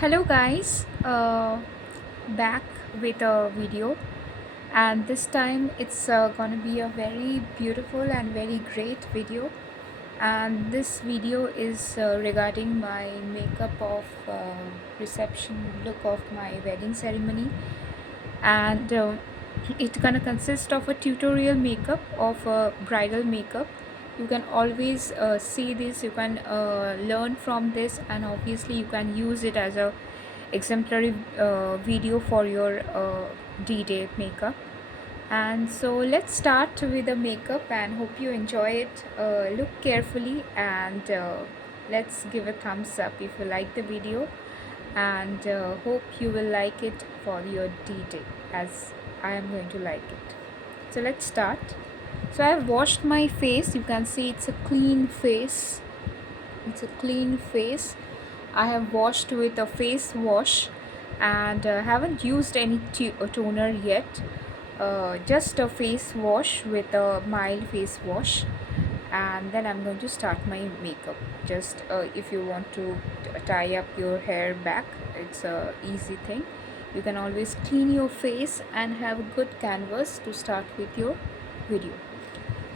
Hello guys, back with a video, and this time it's gonna be a very beautiful and very great video. And this video is regarding my makeup of reception look of my wedding ceremony, and it's gonna consist of a tutorial makeup of a bridal makeup. You can always see this, you can learn from this, and obviously you can use it as a exemplary video for your D-Day makeup. And so let's start with the makeup and hope you enjoy it. Look carefully and let's give a thumbs up if you like the video, and hope you will like it for your D-Day as I am going to like it. So let's start. So I have washed my face. You can see it's a clean face. It's a clean face. I have washed with a face wash and haven't used any toner yet. Just a face wash with a mild face wash, and then I'm going to start my makeup. Just if you want to tie up your hair back, it's a easy thing. You can always clean your face and have a good canvas to start with your video.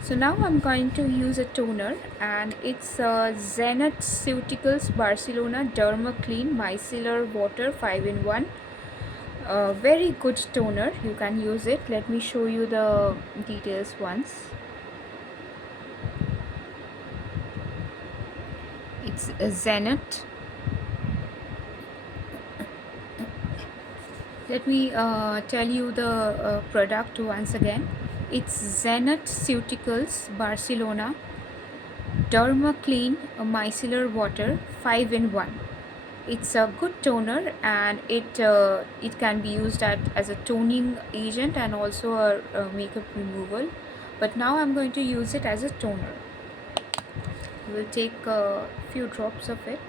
So now I'm going to use a toner, and it's Zenith Ceuticals Barcelona Derma Clean Micellar Water 5 in 1. Very good toner, you can use it. Let me show you the details once. It's a Zenith. Let me tell you the product once again. It's Zenith Ceuticals Barcelona Derma Clean Micellar Water 5 in 1. It's a good toner, and it can be used as a toning agent and also a makeup removal. But now I'm going to use it as a toner. We'll take a few drops of it,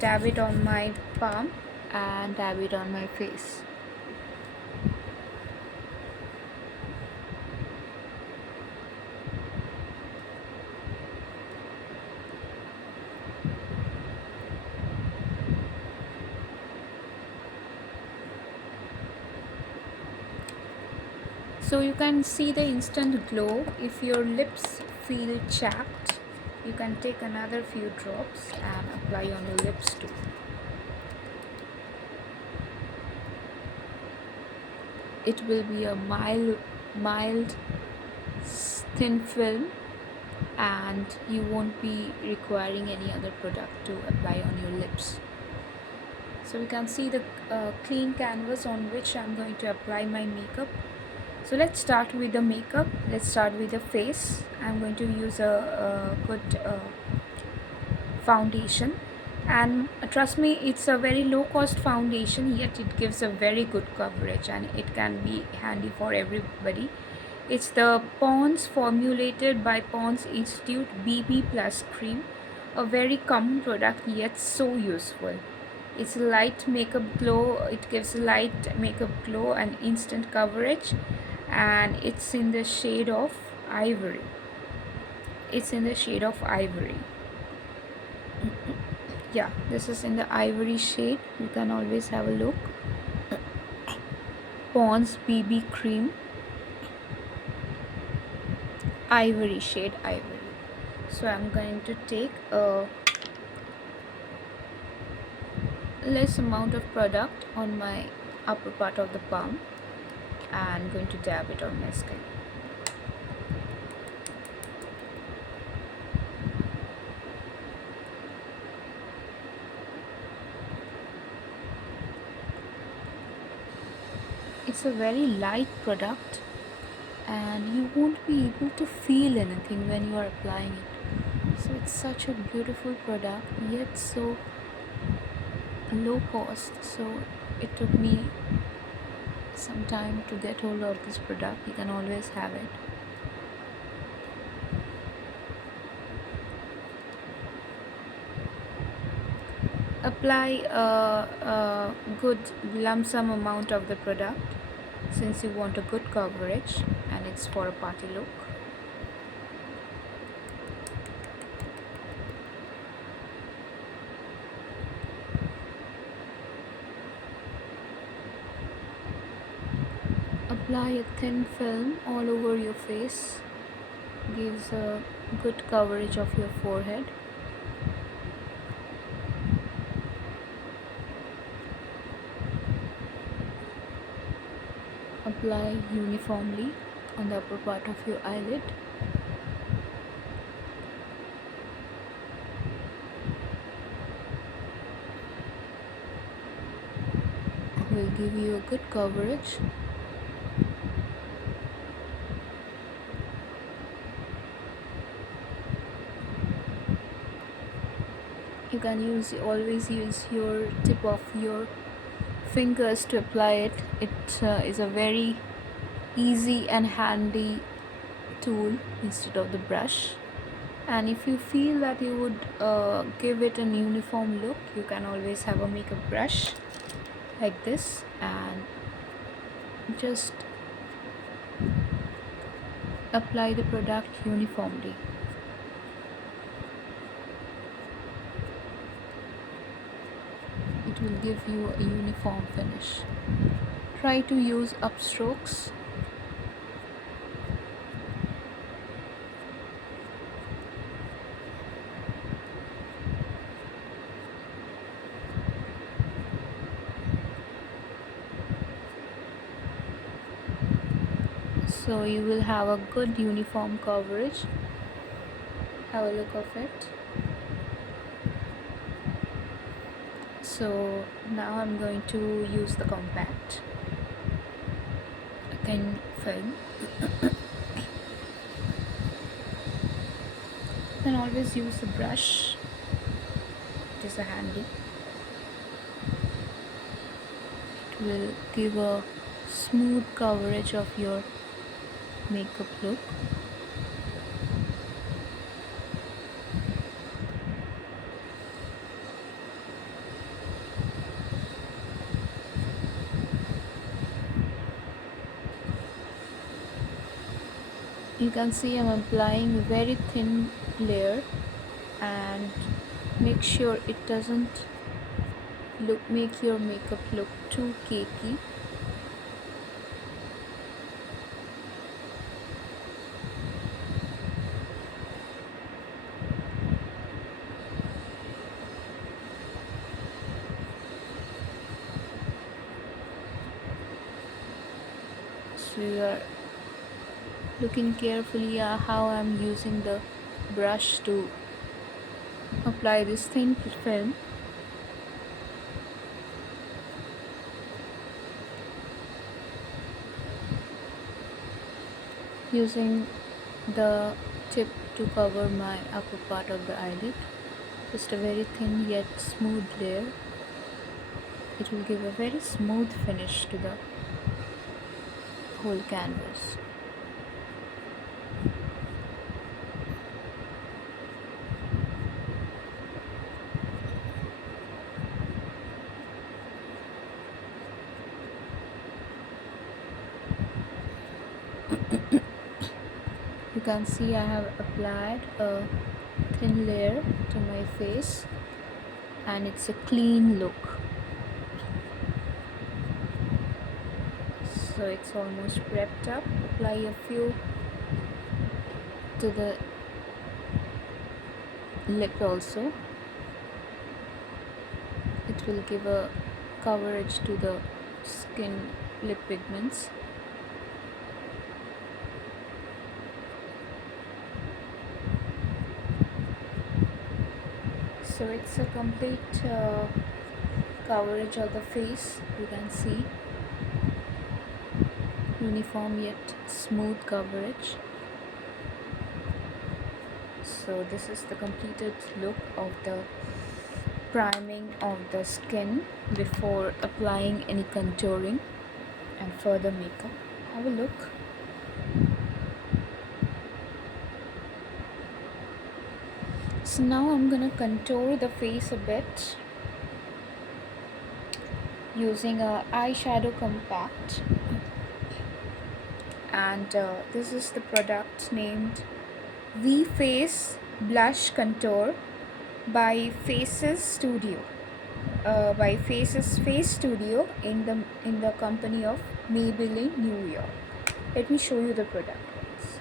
dab it on my palm and dab it on my face. So you can see the instant glow. If your lips feel chapped, you can take another few drops and apply on your lips too. It will be a mild thin film, and you won't be requiring any other product to apply on your lips. So you can see the clean canvas on which I'm going to apply my makeup. So let's start with the makeup. Let's start with the face. I'm going to use a good foundation, and trust me, it's a very low cost foundation, yet it gives a very good coverage and it can be handy for everybody. It's the Pond's formulated by Pond's Institute BB Plus cream, a very common product yet so useful. It's a light makeup glow. It gives a light makeup glow and instant coverage, and it's in the shade of ivory. It's in the shade of ivory. Yeah, this is in the ivory shade. You can always have a look. Pond's BB cream, ivory shade, ivory. So I'm going to take a less amount of product on my upper part of the palm and going to dab it on my skin. It's a very light product, and you won't be able to feel anything when you are applying it. So it's such a beautiful product, yet so low cost. So it took me some time to get hold of this product. You can always have it. Apply a good lump sum amount of the product, since you want a good coverage and it's for a party look. apply a thin film all over your face. Gives a good coverage of your forehead. Apply uniformly on the upper part of your eyelid. Will give you a good coverage. You can always use your tip of your fingers to apply it. It is a very easy and handy tool instead of the brush. And if you feel that you would give it an uniform look, you can always have a makeup brush like this and just apply the product uniformly. It will give you a uniform finish. Try to use upstrokes. So you will have a good uniform coverage. Have a look of it. So now I'm going to use the compact, a thin film. You can always use a brush. It is a handy. It will give a smooth coverage of your makeup look. You can see I'm applying a very thin layer, and make sure it doesn't make your makeup look too cakey. So you are looking carefully at how I'm using the brush to apply this thin film. Using the tip to cover my upper part of the eyelid. Just a very thin yet smooth layer. It will give a very smooth finish to the whole canvas. You can see I have applied a thin layer to my face and it's a clean look. So it's almost prepped up. Apply a few to the lip also. It will give a coverage to the skin lip pigments. So it's a complete coverage of the face. You can see uniform yet smooth coverage. So this is the completed look of the priming of the skin before applying any contouring and further makeup. Have a look. So now I'm gonna contour the face a bit using a eyeshadow compact, and this is the product named V Face Blush Contour by Faces Studio. By Faces Face Studio in the company of Maybelline, New York. Let me show you the product once.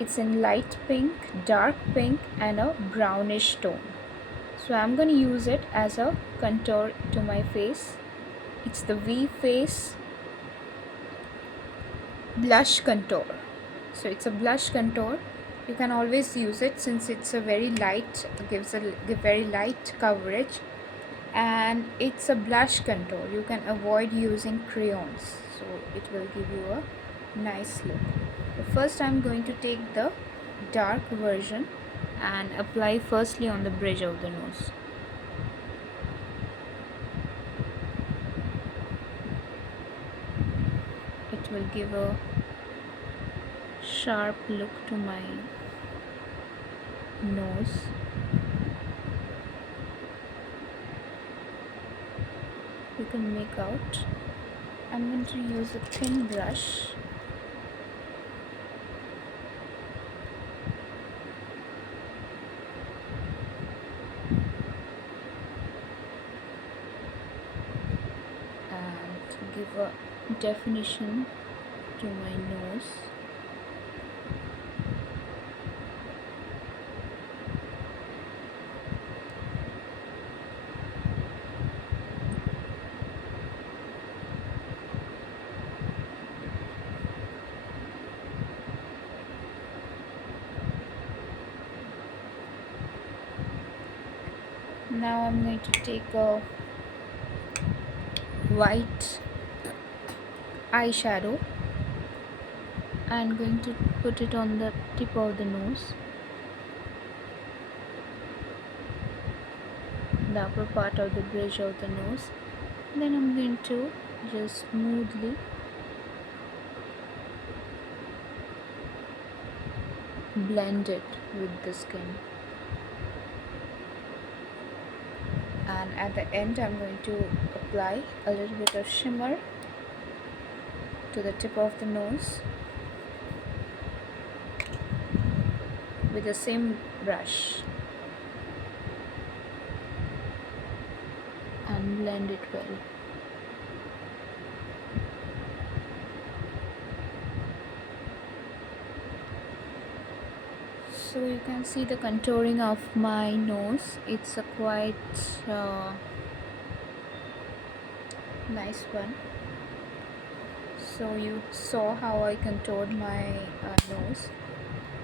It's in light pink, dark pink, and a brownish tone. So I'm going to use it as a contour to my face. It's the V Face Blush Contour. So it's a blush contour. You can always use it since it's a very light, gives a very light coverage, and it's a blush contour. You can avoid using crayons, so it will give you a nice look. But first I'm going to take the dark version and apply firstly on the bridge of the nose. It will give a sharp look to my nose. You can make out. I'm going to use a thin brush and give a definition to my nose. Now I'm going to take a white eyeshadow and going to put it on the tip of the nose, the upper part of the bridge of the nose. Then I'm going to just smoothly blend it with the skin, and at the end I'm going to apply a little bit of shimmer to the tip of the nose with the same brush and blend it well. So you can see the contouring of my nose. It's a quite nice one. So you saw how I contoured my nose.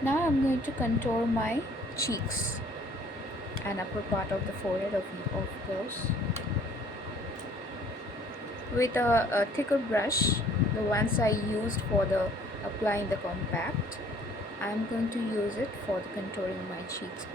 Now I'm going to contour my cheeks and upper part of the forehead of course with a thicker brush, the ones I used for the applying the compact. I'm going to use it for the contouring my cheeks.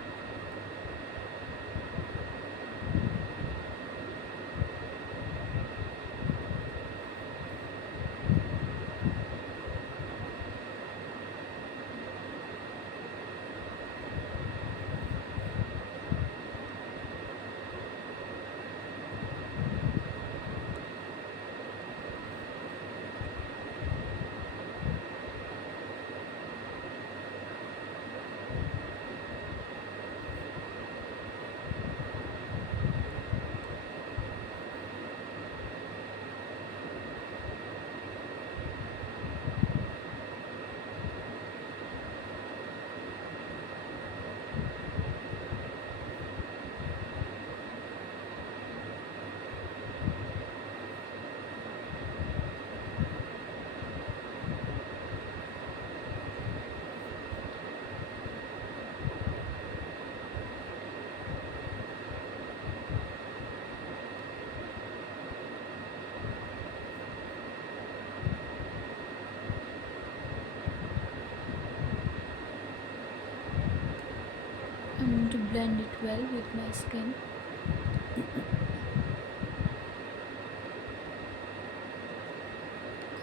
I'm going to blend it well with my skin.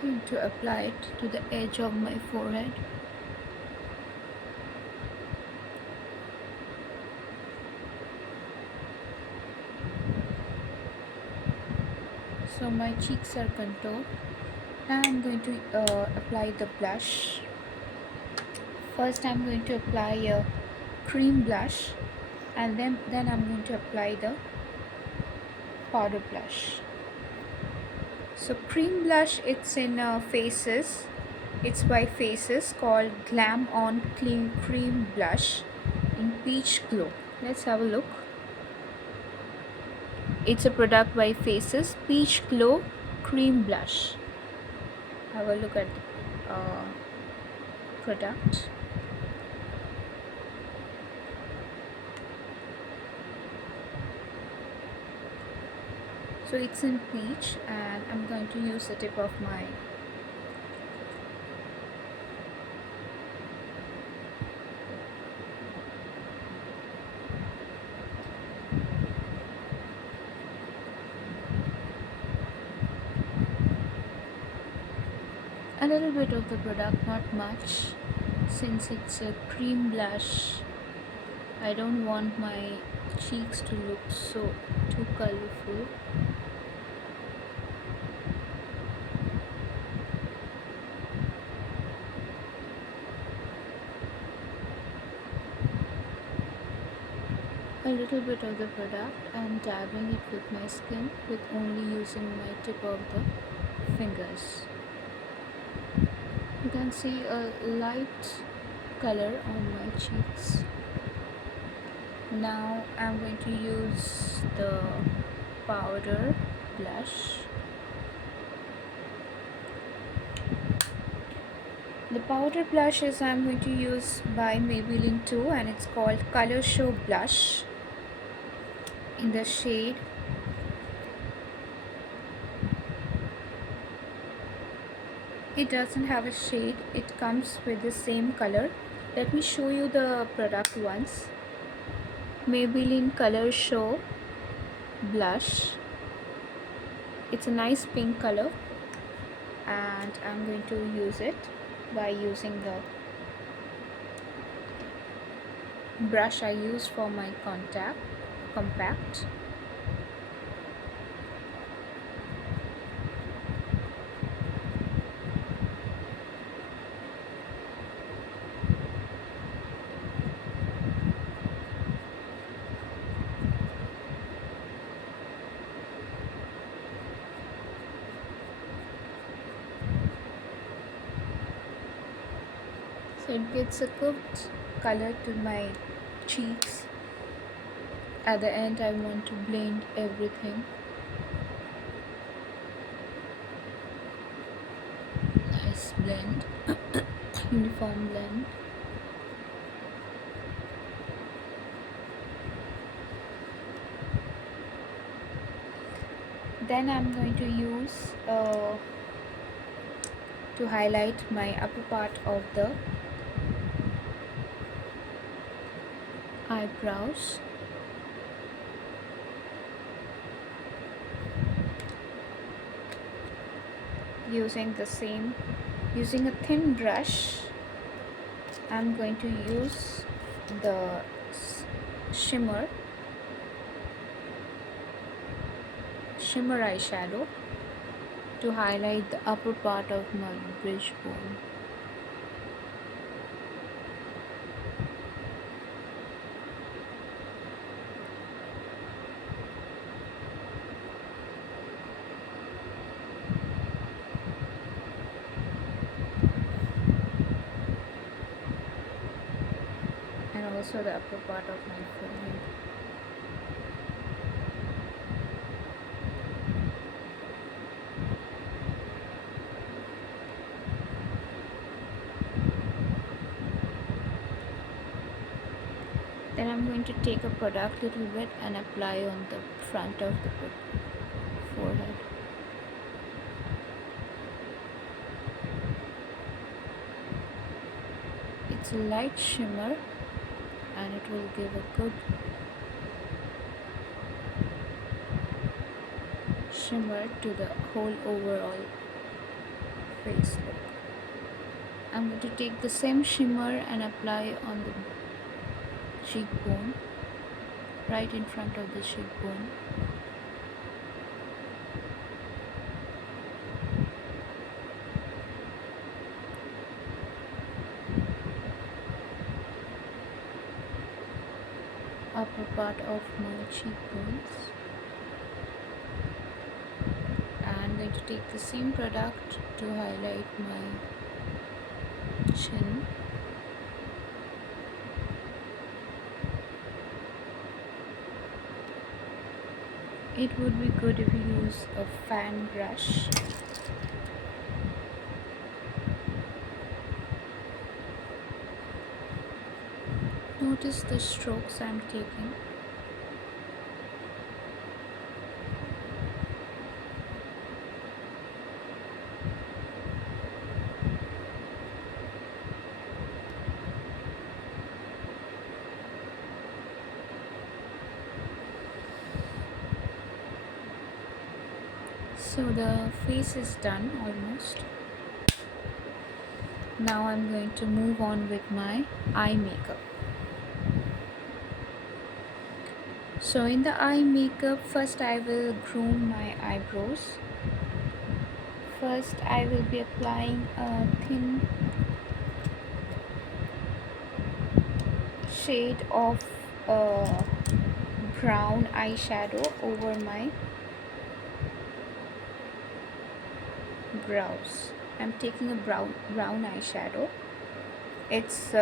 I'm going to apply it to the edge of my forehead. So my cheeks are contoured. Now I'm going to apply the blush. First I'm going to apply a cream blush, and then I'm going to apply the powder blush. So cream blush, it's in Faces. It's by Faces, called Glam On Clean Cream Blush in Peach Glow. Let's have a look. It's a product by Faces, Peach Glow Cream Blush. Have a look at product. So it's in peach, and I'm going to use the tip of my a little bit of the product, not much, since it's a cream blush. I don't want my cheeks to look so too colorful. A little bit of the product, I'm dabbing it with my skin with only using my tip of the fingers. You can see a light color on my cheeks. Now I'm going to use the powder blush. The powder blush is I'm going to use by Maybelline too, and it's called Color Show Blush in the shade it doesn't have a shade, it comes with the same color. Let me show you the product once. Maybelline Color Show Blush. It's a nice pink color, and I'm going to use it by using the brush I use for my compact. So it gives a good color to my cheeks. At the end, I want to blend everything. Nice blend, uniform blend. Then I'm going to use to highlight my upper part of the eyebrows. Using a thin brush, I'm going to use the shimmer eyeshadow to highlight the upper part of my bridge bone. And also the upper part of my forehead. Then I'm going to take a product little bit and apply on the front of the forehead. It's a light shimmer, and it will give a good shimmer to the whole overall face look. I'm going to take the same shimmer and apply on the cheekbone, right in front of the cheekbone. Upper part of my cheekbones. And I'm going to take the same product to highlight my chin. It would be good if you use a fan brush. Notice the strokes I'm taking. So the face is done almost. Now I'm going to move on with my eye makeup. So in the eye makeup, first I will groom my eyebrows. First I will be applying a thin shade of brown eyeshadow over my brows. I'm taking a brown eyeshadow. It's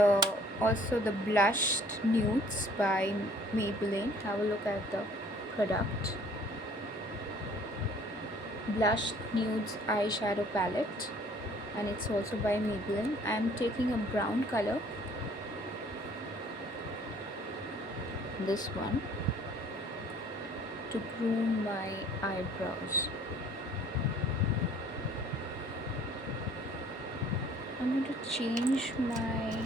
also the blushed nudes by Maybelline. Have a look at the product. Blushed nudes eyeshadow palette, and it's also by Maybelline. I'm taking a brown color, this one, to groom my eyebrows. I'm going to change my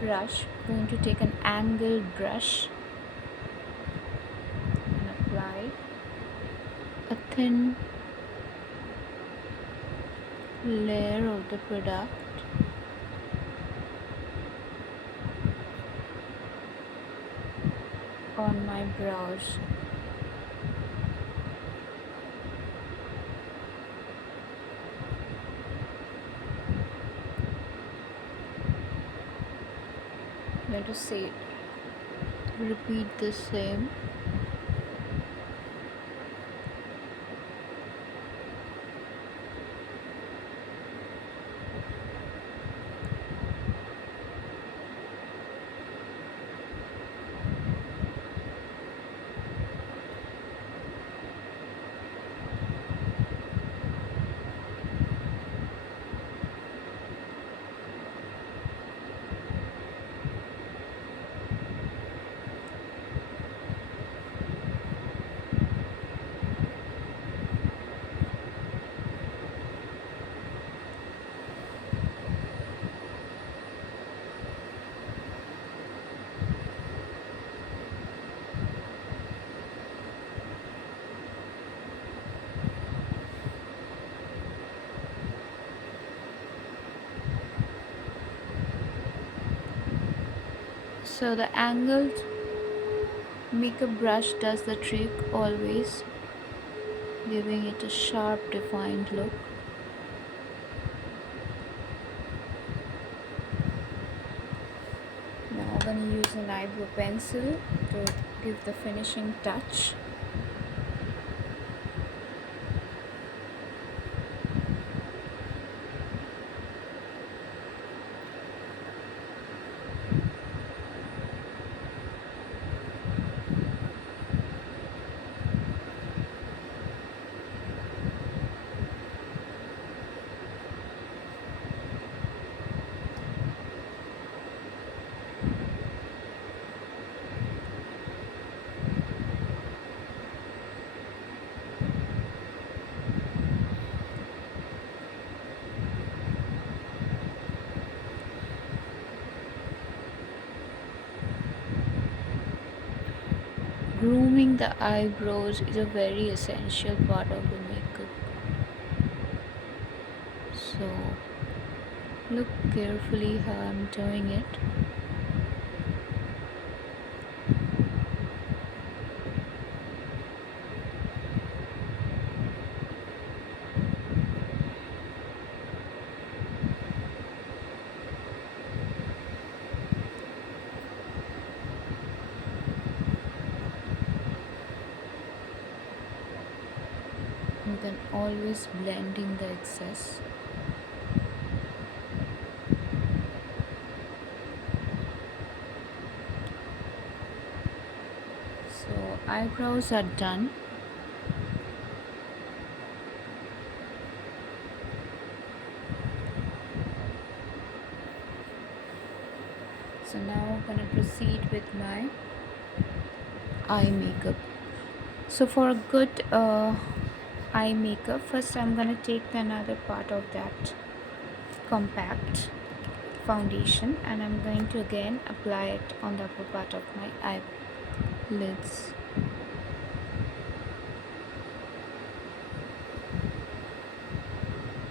brush. I'm going to take an angled brush and apply a thin layer of the product on my brows. I'm going to say repeat the same. So the angled makeup brush does the trick, always giving it a sharp defined look. Now I'm going to use an eyebrow pencil to give the finishing touch. Grooming the eyebrows is a very essential part of the makeup. So look carefully how I'm doing it. then always blending the excess. So eyebrows are done. So now I'm gonna proceed with my eye makeup. So for a good eye makeup, first I'm gonna take another part of that compact foundation and I'm going to again apply it on the upper part of my eyelids.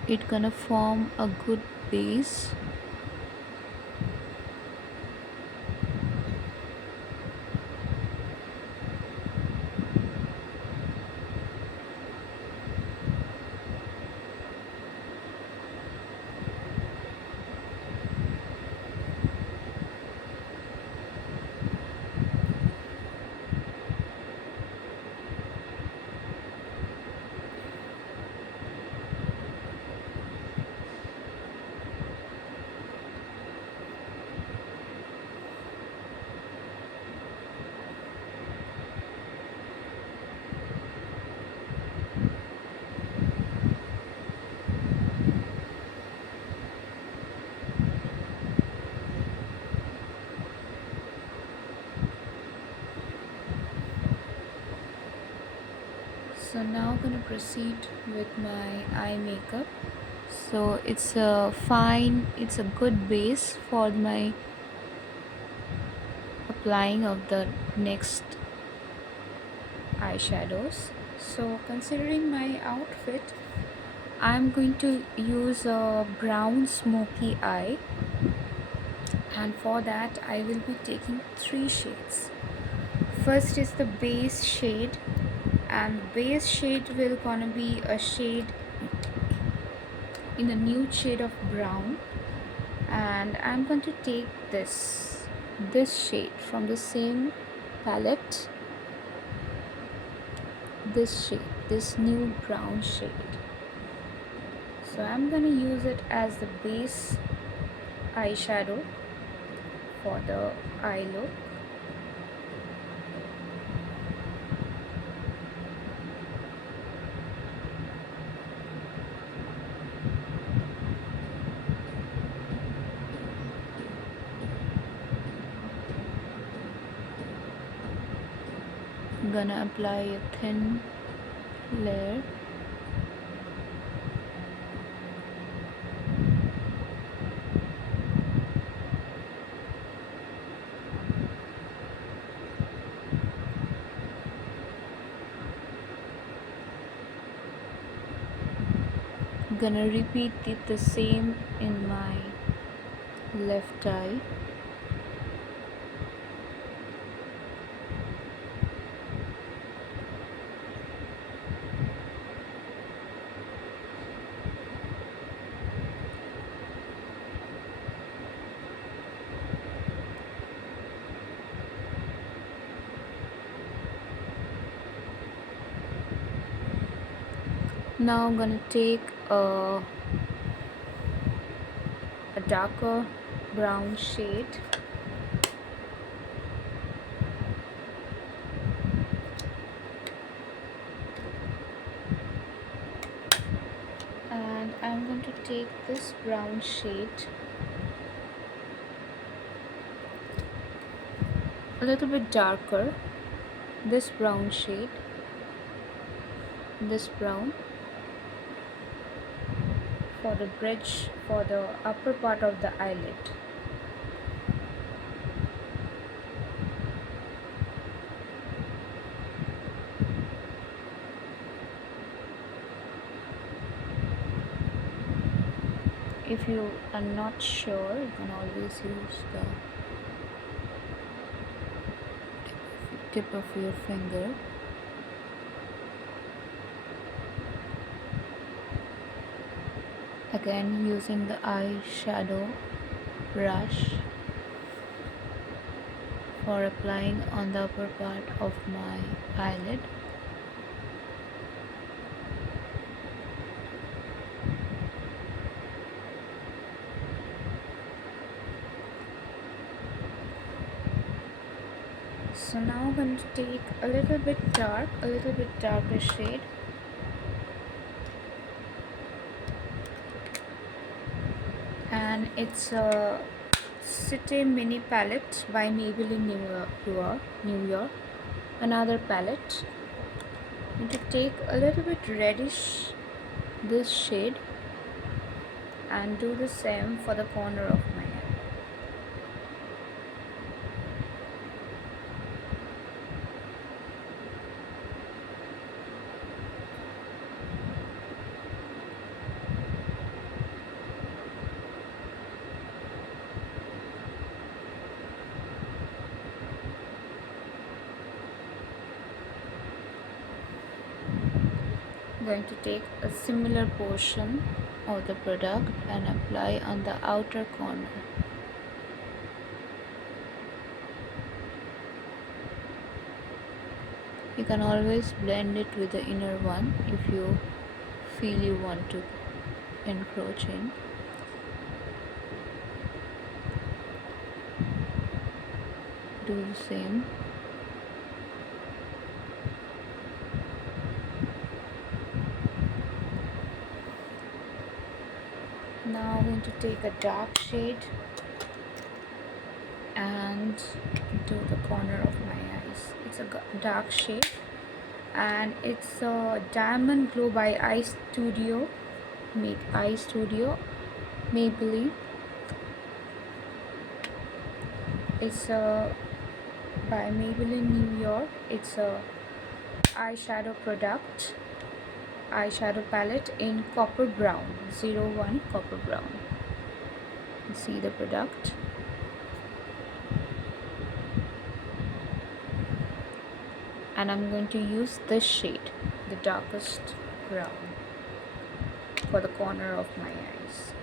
It's gonna form a good base. So now I'm gonna proceed with my eye makeup. So it's a good base for my applying of the next eyeshadows. So considering my outfit, I'm going to use a brown smoky eye, and for that I will be taking three shades. First is the base shade, and base shade will gonna be a shade in a nude shade of brown, and I'm going to take this shade from the same palette, this nude brown shade. So I'm gonna use it as the base eyeshadow for the eye look. I'm gonna apply a thin layer. I'm gonna repeat it the same in my left eye. Now I'm gonna take a darker brown shade, and I'm going to take this brown shade a little bit darker, this brown shade, this brown, for the bridge, for the upper part of the eyelid. If you are not sure, you can always use the tip of your finger. Again, using the eyeshadow brush for applying on the upper part of my eyelid. So now I'm going to take a little bit darker shade, and it's a City Mini palette by Maybelline New York. Another palette. I'm going to take a little bit reddish this shade and do the same for the corner of my head. I'm going to take a similar portion of the product and apply on the outer corner. You can always blend it with the inner one if you feel you want to encroach in. Do the same. Now I'm going to take a dark shade and do the corner of my eyes. It's a dark shade and it's a Diamond Glow by Eye Studio Maybelline. It's by Maybelline New York. It's a eyeshadow palette in copper brown, 01 copper brown. You see the product. And I'm going to use this shade, the darkest brown, for the corner of my eyes.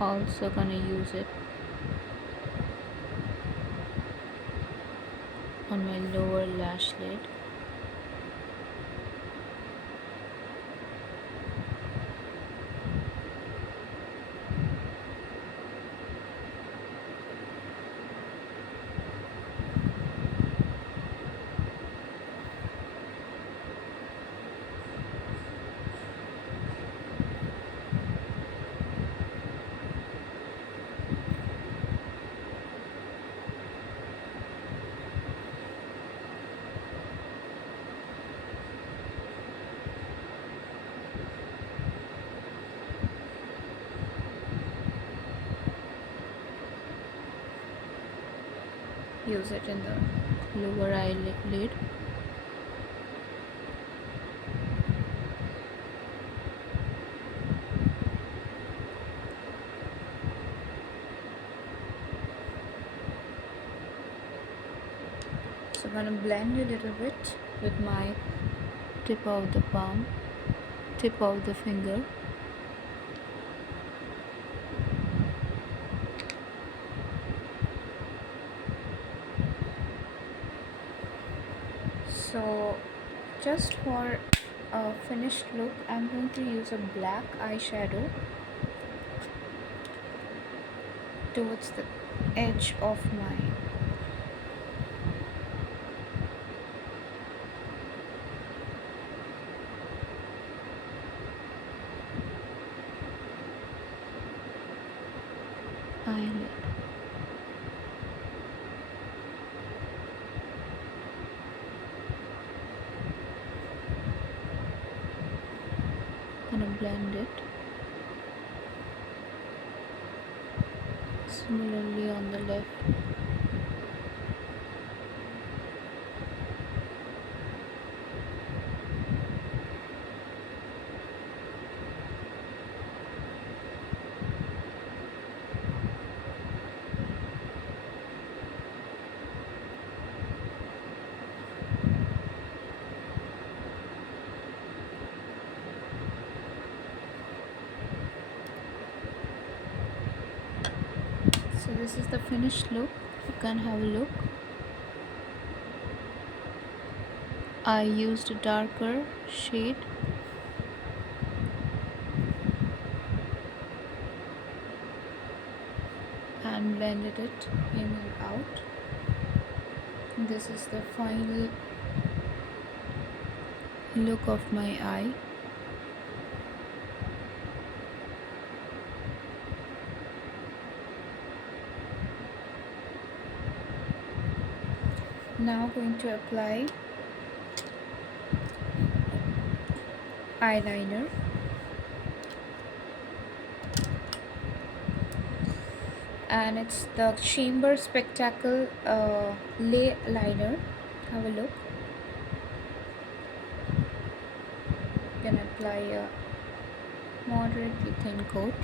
Also gonna use it on my lower lash lid. Use it in the lower eyelid. So I'm going to blend a little bit with my tip of the finger. So just for a finished look, I'm going to use a black eyeshadow towards the edge of my eyelid. Gonna blend it. Similarly on the left. this is the finished look. You can have a look. I used a darker shade and blended it in and out. This is the final look of my eye. Now going to apply eyeliner. And it's the Chamber Spectacle lay liner. Have a look. You can apply a moderately thin coat.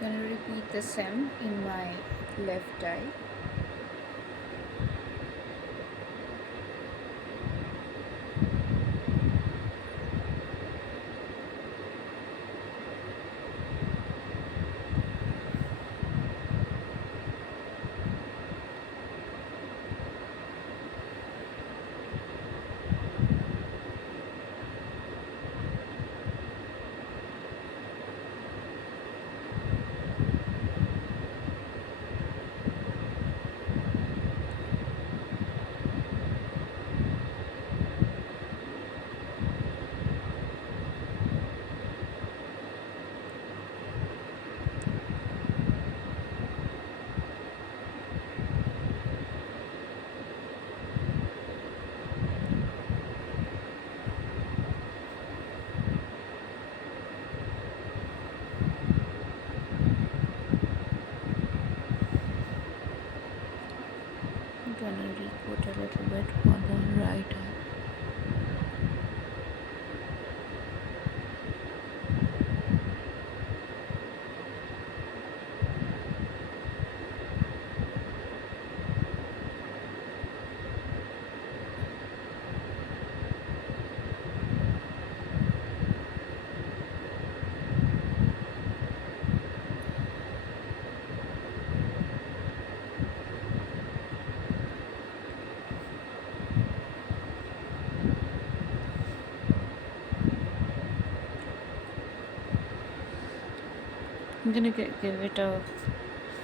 Gonna repeat the same in my left eye. I'm gonna recoat a little bit on the right eye. I'm gonna give it a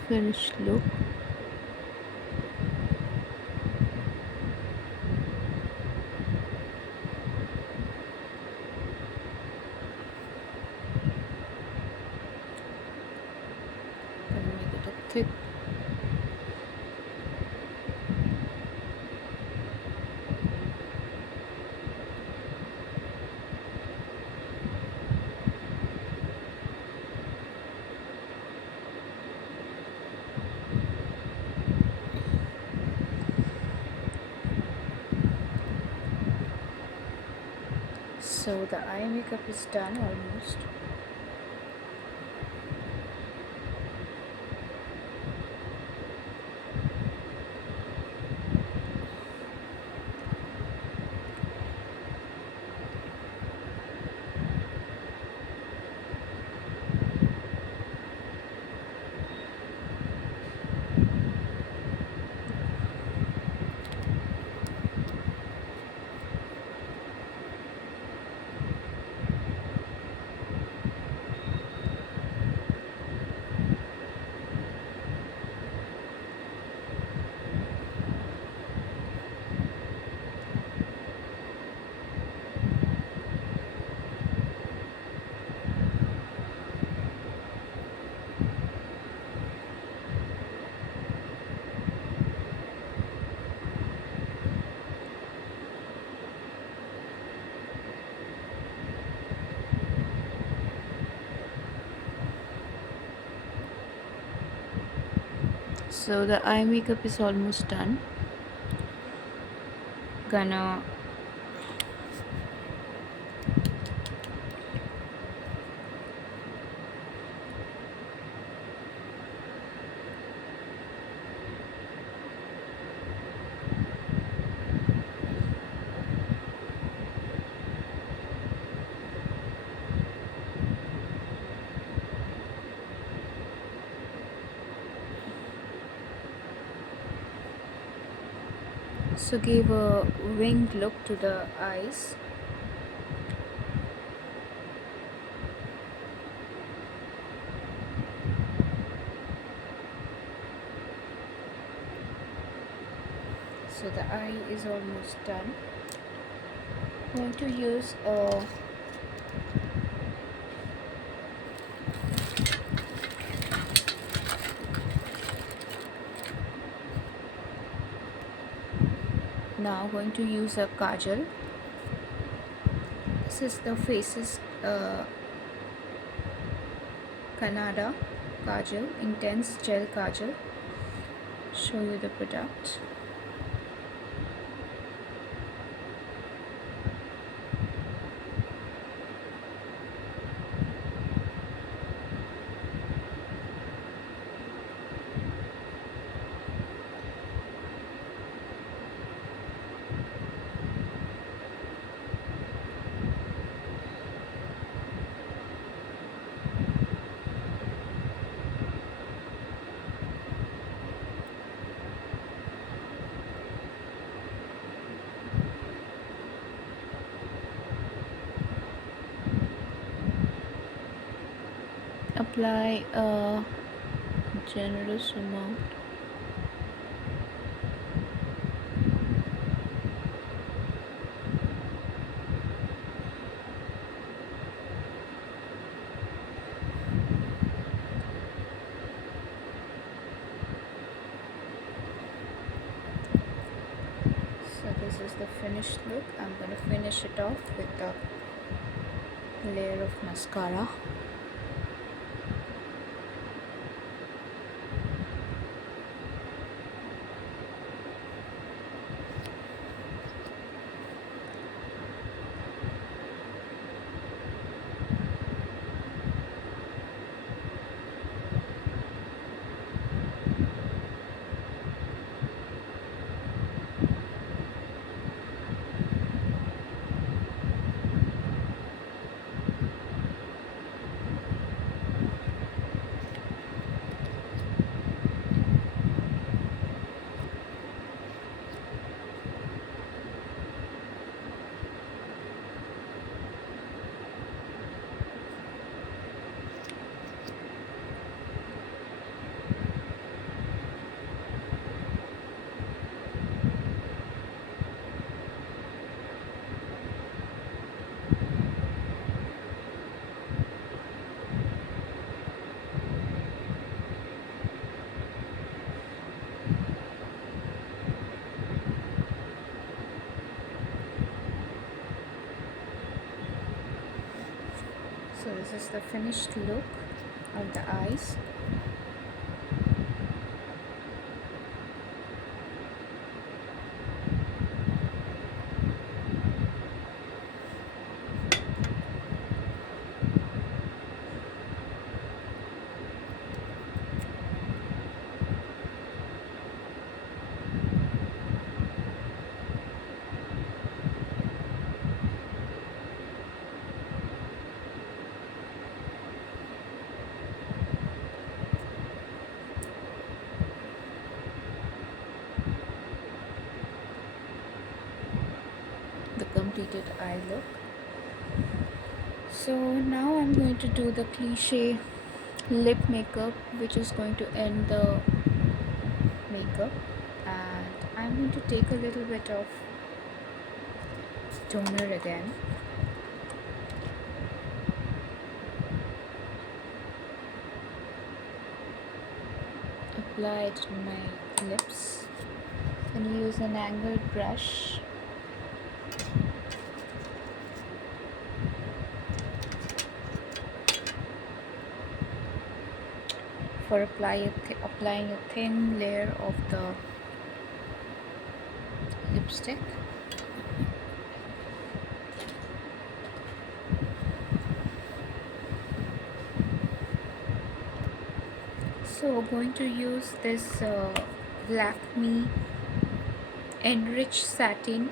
finished look. Gonna make it a thick. So the eye makeup is done almost. So the eye makeup is almost done. Gonna give a winged look to the eyes. So the eye is almost done. I'm going to use a now going to use a kajal. This is the Faces Kannada kajal, intense gel kajal. Show you the product. Apply a generous amount. So this is the finished look. I'm going to finish it off with a layer of mascara. So this is the finished look of the eyes. The completed eye look. So now I'm going to do the cliche lip makeup, which is going to end the makeup, and I'm going to take a little bit of toner again. Apply it to my lips and use an angled brush. for applying a thin layer of the lipstick. So we're going to use this Lakme Enriched Satin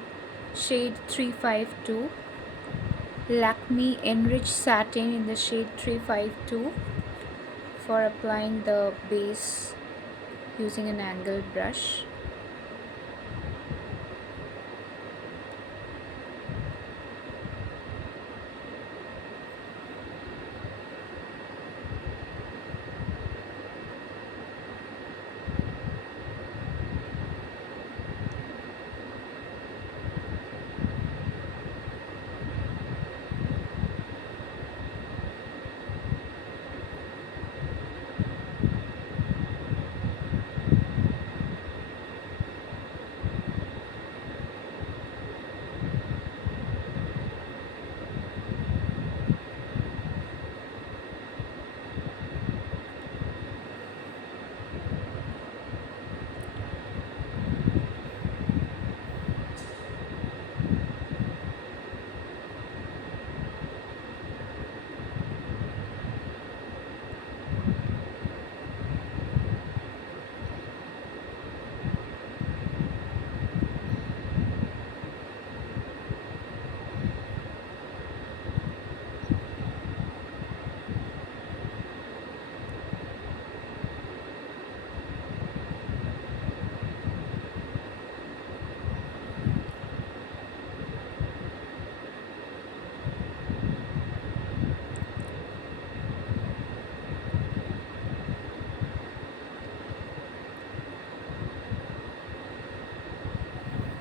shade 352. Lakme Enriched Satin in the shade 352 for applying the base using an angled brush.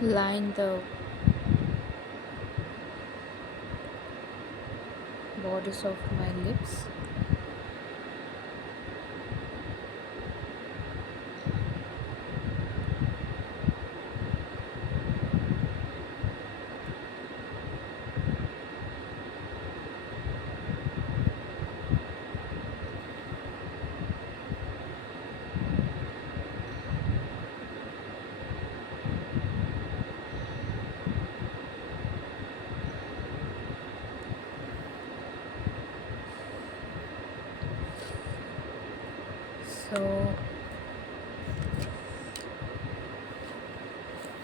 Line the borders of my lips. So,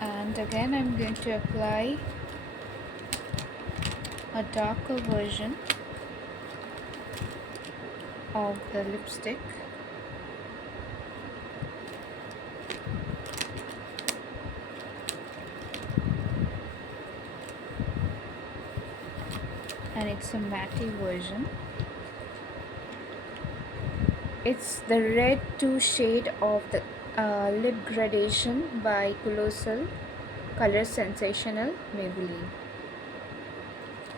and again I'm going to apply a darker version of the lipstick. And it's a matte version. It's the red 2 shade of the Lip Gradation by Colossal Color Sensational Maybelline.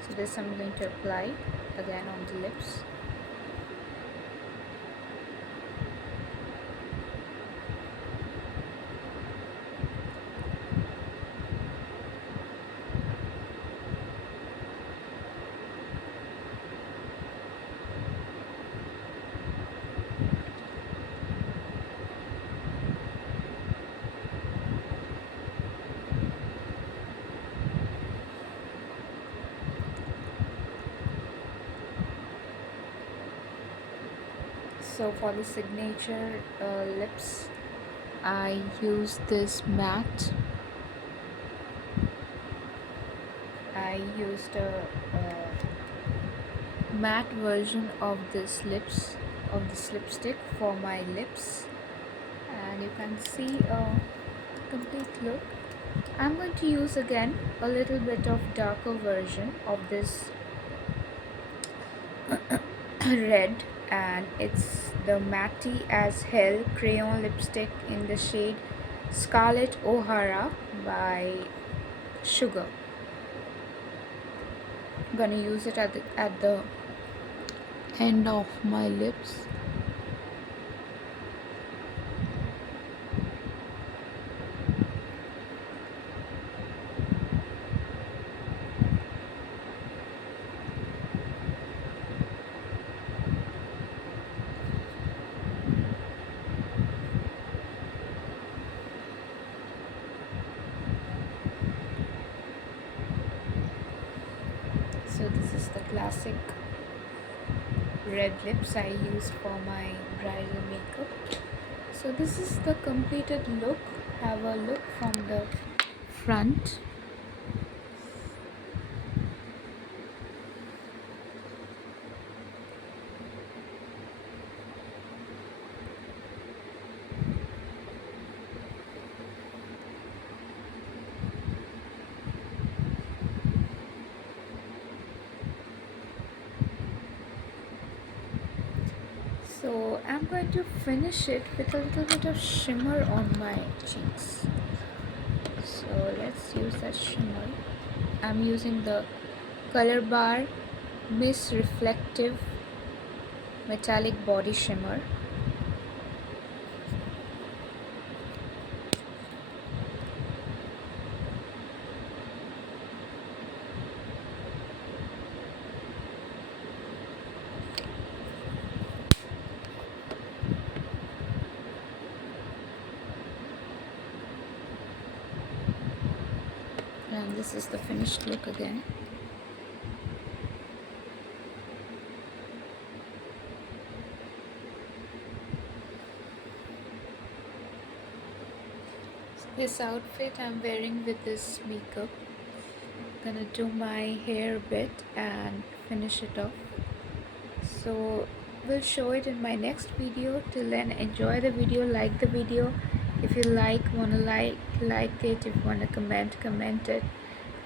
So this I'm going to apply again on the lips. So for the signature lips, I use this matte. I used a matte version of this lipstick for my lips, and you can see a complete look. I'm going to use again a little bit of darker version of this red, and it's the Matte as Hell crayon lipstick in the shade Scarlet O'Hara by Sugar. I'm gonna use it at the end of my lips. classic red lips I use for my bridal makeup. So this is the completed look. Have a look from the front. So I'm going to finish it with a little bit of shimmer on my cheeks. So let's use that shimmer. I'm using the Color Bar Miss Reflective Metallic Body Shimmer. And this is the finished look again. This outfit I'm wearing with this makeup. Gonna do my hair a bit and finish it off. So we'll show it in my next video. Till then, enjoy the video, like the video. If you wanna like it. If you wanna comment it,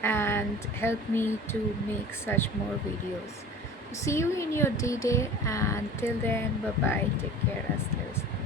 and help me to make such more videos. See you in your D-Day, and till then, bye bye, take care, hasta la vista.